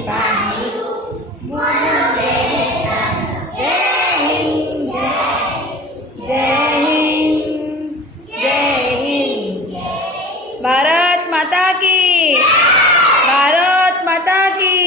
पाणी मोहनले जय हिंद जय हिंद जय हिंद। भारत माता की, भारत माता की।